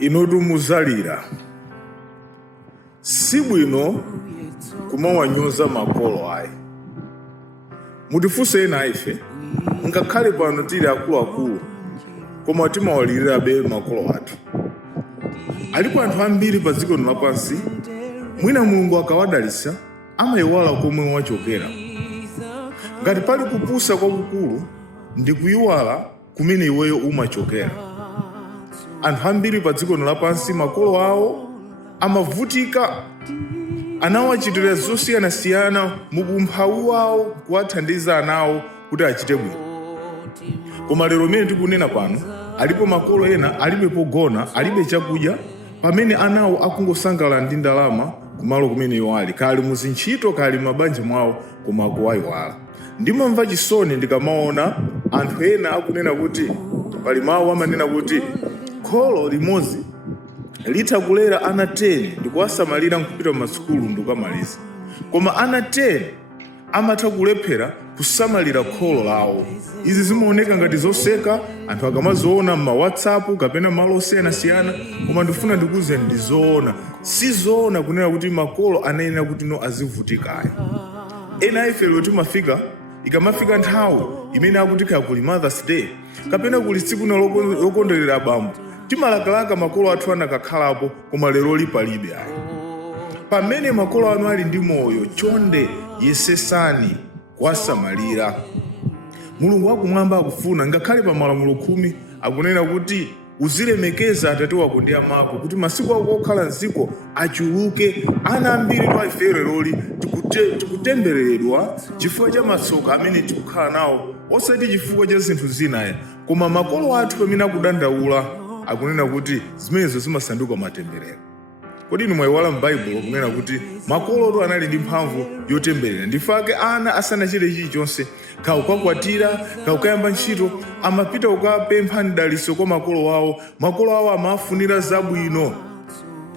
Inutu Mudzalira. Sibwino Kumawanyoza makolo ayi. Mutifunse ena ife, ngakhale pano tili akuluakulu, koma timawalirira be makolo athu. Alipo anthu ambiri pa dziko lapansi, mwina Mulungu akawadalitsa, amayiwala komwe wachokera. Ngati pali kupusa kwakukulu, ndi kuyiwala kumene iweyo umachokera. Anthu ambiri pa dziko lapansi makolo awo amavutika, anawachitira zosiyanasiyana mukumphawi wawo kuwathandiza anawo kuti achite bwino. Koma lero mene tikunena pano, alipo makolo ena alibe pogona, alibe chakudya, pamene anawo akungosangalala ndi ndalama kumalo kumene iwo ali, kali muzintchito kali mabanja mwawo, koma akuwayiwala. Ndimamva chisoni ndikamaona anthu ena akunena kuti, pali mawu amanena kuti kholo limodzi litha kulera ana 10 ndikuwasamalira nkupita m'masukulu ndikamaliza. Koma ana 10 amatha kulephera kusamalira kholo lawo. Izi zimaoneka ngati zoseka, anthu akamaziona m'ma WhatsApp kapena malo osiyanasiyana, koma ndifuna ndikuze ndizoona. Sizoona kunena kuti makolo anayenera kuti no azivutika. Ena ife lero timafika, ikamafika nthawi imene akuti kuli Mother's Day, kapena kuli tsiku lokondwerera abambo, timalakalaka makolo athu anakakhalapo, koma lero lipalibe ayi. Pamene makolo anu ali ndi moyo, chonde yesesani kuwasamalira. Mulungu wakumwamba akufuna, ngakhale pa malamulo 10 akunena kuti uzilemekeza atate wako ndi amako, kuti masiku ako okhala m'dziko achuluke. Ana ambiri twa ife leroli tikutembereredwa chifukwa cha matsoka amene tikukhala nawo, osati chifukwa cha zinthu zina. Koma makolo athu pamene akudandaula akunena kuti zimenezo zimasanduka matemberero. Kodi inu mwayiwala m'Baibulo kunena kuti makolo anali ndi mphamvu yotemberera? Ndifake ana asanachite chilichonse, kaukakwatira, kaukayamba ntchito, amapita kukapempha mdalitso kwa makolo wawo. Makolo awo amafunira zabwino.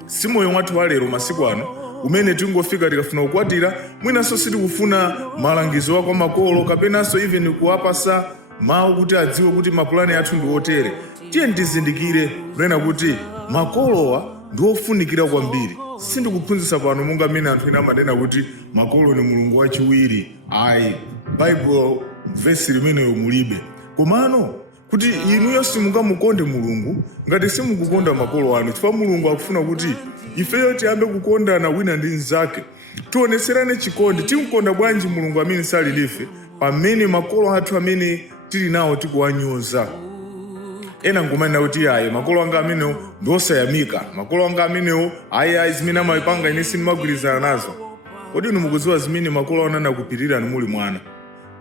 Si moyo wathu wa lero masiku ano umene tingofika tikafuna kukwatira, mwinanso sitikufuna malangizo kwa makolo, kapenanso even kuwapasa mawu kuti adziwe kuti mapulani athu ndi otere. Tiye tizindikire kunena kuti makolowa ndi ofunikira kwambiri. Sindikuphunzitsa pano monga mmene anthu ena amanena kuti makolo ni mulungu wachiwiri. Ayi, Bible vesi limeneyo mulibe. Komano kuti inuyo simungamukonde Mulungu ngati simukukonda makolo anu, chifukwa Mulungu akufuna kuti ifeyo tiyambe kukondana wina ndi mnzake. Tioneserane chikondi. Timkonda bwanji Mulungu amene sali life pamene makolo athu amene tili nawo tikuwanyoza? Ena ngumanena kuti ayi, makolo anga amenewo ndi osayamika, makolo anga amenewo ayi zimene amayipanga ine sindimagwirizana nazo. Kodi inu mukudziwa zimene makolo anu anakupirira muli mwana?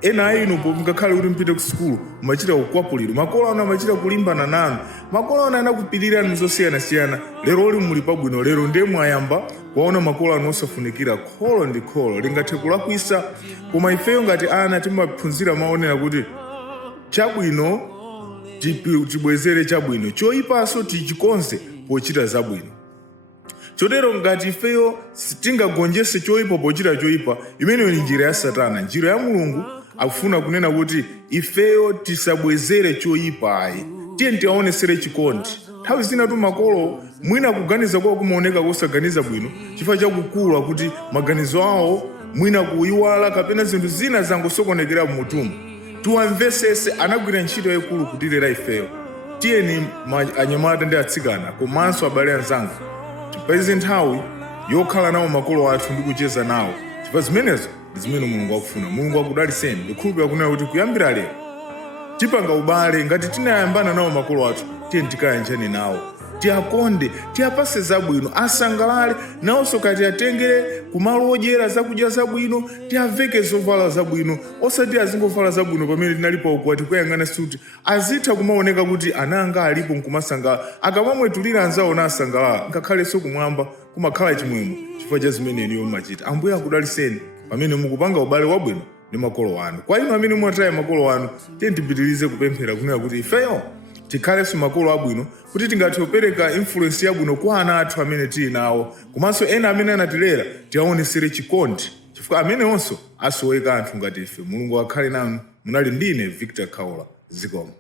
Ena ayi inu ngakhale kuti mpite ku sukulu mumachita kukwapulidwa, makolo anu amachita kulimbana nanu. Makolo anu anakupirira zosiyanasiyana. Lero oli muli pabwino, lero ndiye mwayamba kuona makolo anu osafunikira. Kholo ndi kholo, lingathe kulakwisa, koma ifeyo ngati ana timaphunzira maonera kuti chabwino tibwezere chabwino, choyipaso tichikonze pochita zabwino. Chotero ngati ifeyo sitingagonjese choyipa pochita choyipa, imeneyo ni njira ya Satana. Njira ya Mulungu akufuna kunena kuti ifeyo tisabwezere choyipa ayi. Tiye tiwaonesere chikondi. Nthawi zina tu makolo mwina kuganiza kwawo kumaoneka kusaganiza bwino chifukwa chakukula kuti maganizo awo mwina kuyiwala kapena zinthu zina zangosokonekera mumutima. Tiwamvesese, anagwira ntchito yayikulu kutilera ifeyo. Tiyeni anyamata ndi atsikana komanso abale anzanga tipaize nthawi yokhala nawo makolo athu ndi kucheza nawo, chifukwa zimenezo ndi zimene Mulungu akufuna. Mulungu akudaliseni. Ndikhulupirira kunena kuti kuyambira lero tipanga ubale. Ngati tinayambana nawo makolo athu, tiyeni tikayanjane nawo, tiyakonde, tiyapase zabwino, asangalale nawonso. Kati atengere kumalo odyera zakudya zabwino, tiyaveke zovala zabwino, osati azingovala zabwino pamene tinalipo ukwati kuyang'ana suti. Azitha kumaoneka kuti ananga alipo nkumasangalala, akamamwetulira anzawo nasangalala, ngakhalenso kumwamba kumakhala chimwemwe chifukwa cha zimene iniyo mumachita. Ambuye akudaliseni pamene mukupanga ubale wabwino ndi makolo anu. Kwa inu amene mwataya makolo anu, tiyeni tipitirize kupemphera kunena kuti ifeyo tikhalenso makolo abwino, kuti tingathe kupereka influence yabwino kwa ana athu amene tili nawo, komanso ena amene anatilera tiwaonesere chikondi, chifukwa amene onso asoweka anthu ngati ife. Mulungu akhale nanu. Munali ndine Victor Khaula. Zikomo.